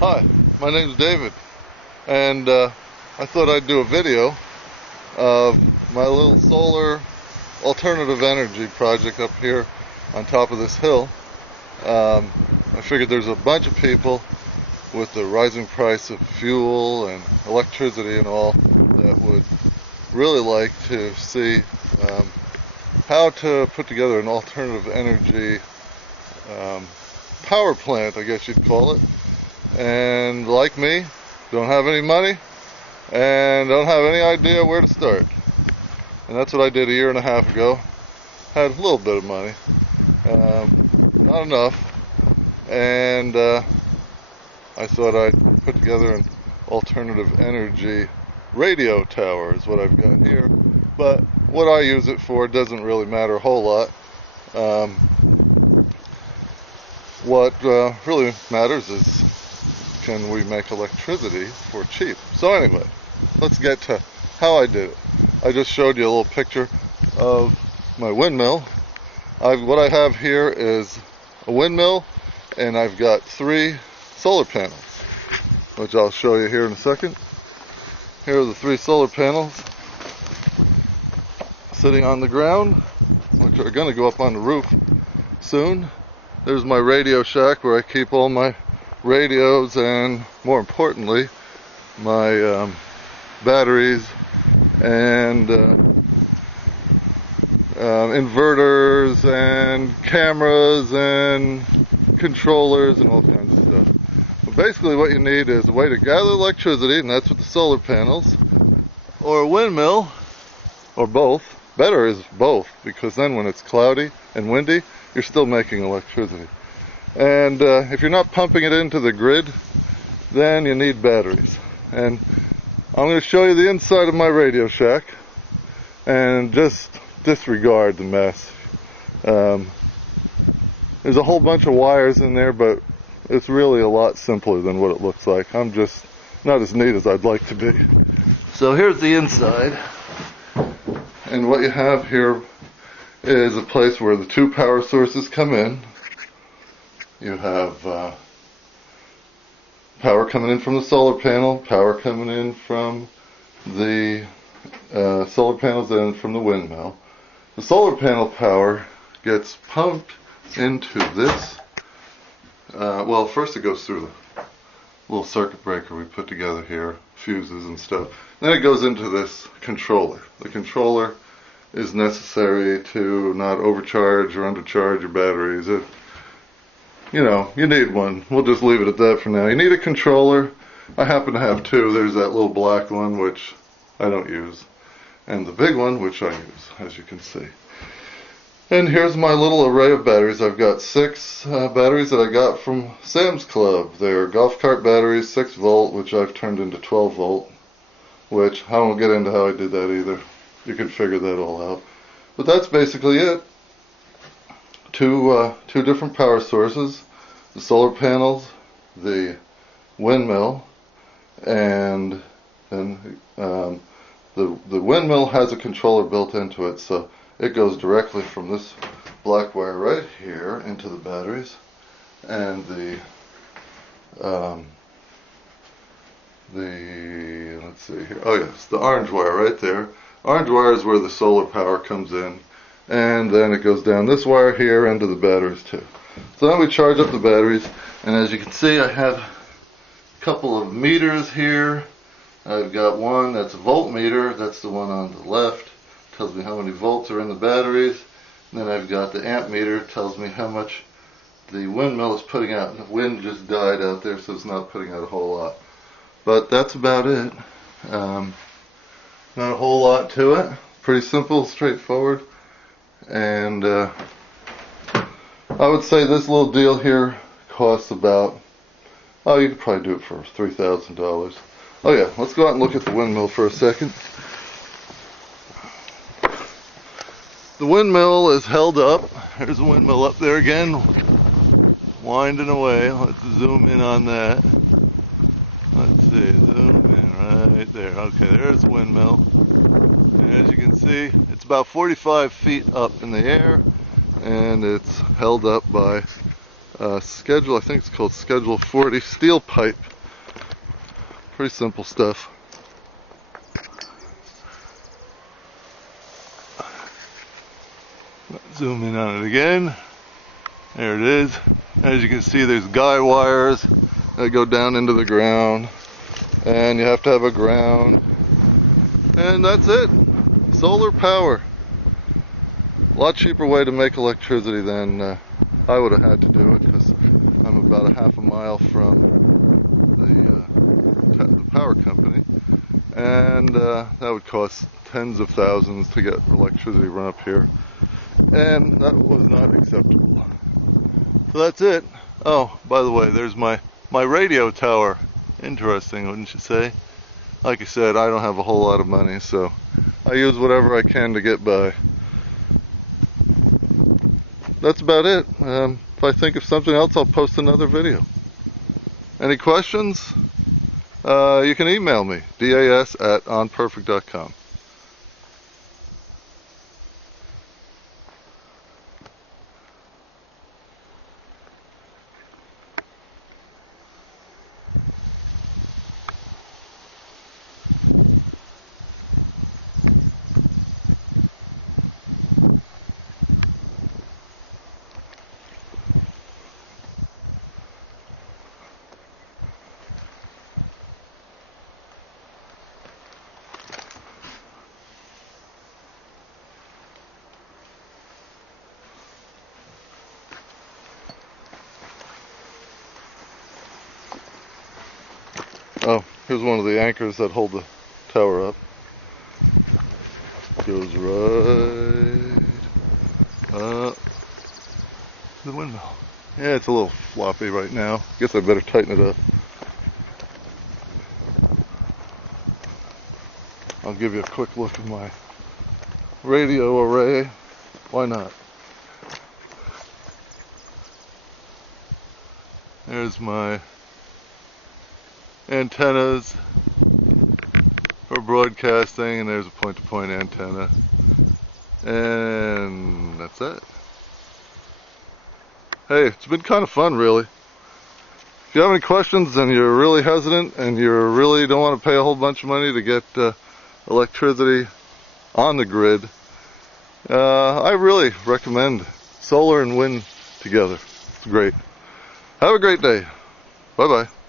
Hi, my name's David, and I thought I'd do a video of my little solar alternative energy project up here on top of this hill. I figured there's a bunch of people with the rising price of fuel and electricity and all that would really like to see how to put together an alternative energy power plant, I guess you'd call it. And like me, don't have any money and don't have any idea where to start. And that's what I did a year and a half ago. Had a little bit of money, not enough, and I thought I'd put together an alternative energy radio tower is what I've got here. But what I use it for doesn't really matter a whole lot. What really matters is, can we make electricity for cheap? So anyway, let's get to how I did it. I just showed you a little picture of my windmill. What I have here is a windmill, and I've got 3 solar panels, which I'll show you here in a second. Here are the 3 solar panels sitting on the ground, which are going to go up on the roof soon. There's my radio shack where I keep all my radios and, more importantly, my batteries and inverters and cameras and controllers and all kinds of stuff. But basically what you need is a way to gather electricity, and that's with the solar panels, or a windmill, or both. Better is both, because then when it's cloudy and windy, you're still making electricity. And if you're not pumping it into the grid, then you need batteries. And I'm going to show you the inside of my Radio Shack, and just disregard the mess. There's a whole bunch of wires in there, but it's really a lot simpler than what it looks like. I'm just not as neat as I'd like to be. So here's the inside, and what you have here is a place where the 2 power sources come in. You have power coming in from the solar panel, power coming in from the solar panels and from the windmill. The solar panel power gets pumped into this. Well, first it goes through the little circuit breaker we put together here, fuses and stuff. Then it goes into this controller. The controller is necessary to not overcharge or undercharge your batteries. You need one. We'll just leave it at that for now. You need a controller. I happen to have 2. There's that little black one, which I don't use, and the big one, which I use, as you can see. And here's my little array of batteries. I've got 6 batteries that I got from Sam's Club. They're golf cart batteries, 6 volt, which I've turned into 12 volt, which I won't get into how I did that either. You can figure that all out. But that's basically it. 2 different power sources, the solar panels, the windmill, and then the windmill has a controller built into it, so it goes directly from this black wire right here into the batteries, and let's see here, oh yes, the orange wire right there. Orange wire is where the solar power comes in, and then it goes down this wire here into the batteries too. So then we charge up the batteries, and as you can see, I have a couple of meters here. I've got one that's a voltmeter, that's the one on the left, tells me how many volts are in the batteries. And then I've got the amp meter, tells me how much the windmill is putting out. The wind just died out there, so it's not putting out a whole lot. But that's about it. Not a whole lot to it. Pretty simple, straightforward. And I would say this little deal here costs about, you could probably do it for $3,000. Oh yeah, let's go out and look at the windmill for a second. The windmill is held up. There's a windmill up there again, winding away. Let's zoom in on that. Let's see, zoom in right there. Okay, there's the windmill. And as you can see, it's about 45 feet up in the air, and it's held up by schedule, I think it's called Schedule 40 steel pipe. Pretty simple stuff. Zoom in on it again. There it is. As you can see, there's guy wires that go down into the ground, and you have to have a ground, and that's it. Solar power. A lot cheaper way to make electricity than I would have had to do it, because I'm about a half a mile from the power company, and that would cost tens of thousands to get electricity run up here, and that was not acceptable. So that's it. Oh, by the way, there's my radio tower. Interesting, wouldn't you say? Like I said, I don't have a whole lot of money, so I use whatever I can to get by. That's about it. If I think of something else, I'll post another video. Any questions? You can email me, das@onperfect.com. Oh, here's one of the anchors that hold the tower up. Goes right up the windmill. Yeah, it's a little floppy right now. Guess I better tighten it up. I'll give you a quick look at my radio array. Why not? There's my antennas for broadcasting, and there's a point-to-point antenna, and that's it. Hey, it's been kind of fun, really. If you have any questions and you're really hesitant and you really don't want to pay a whole bunch of money to get electricity on the grid, I really recommend solar and wind together. It's great. Have a great day. Bye-bye.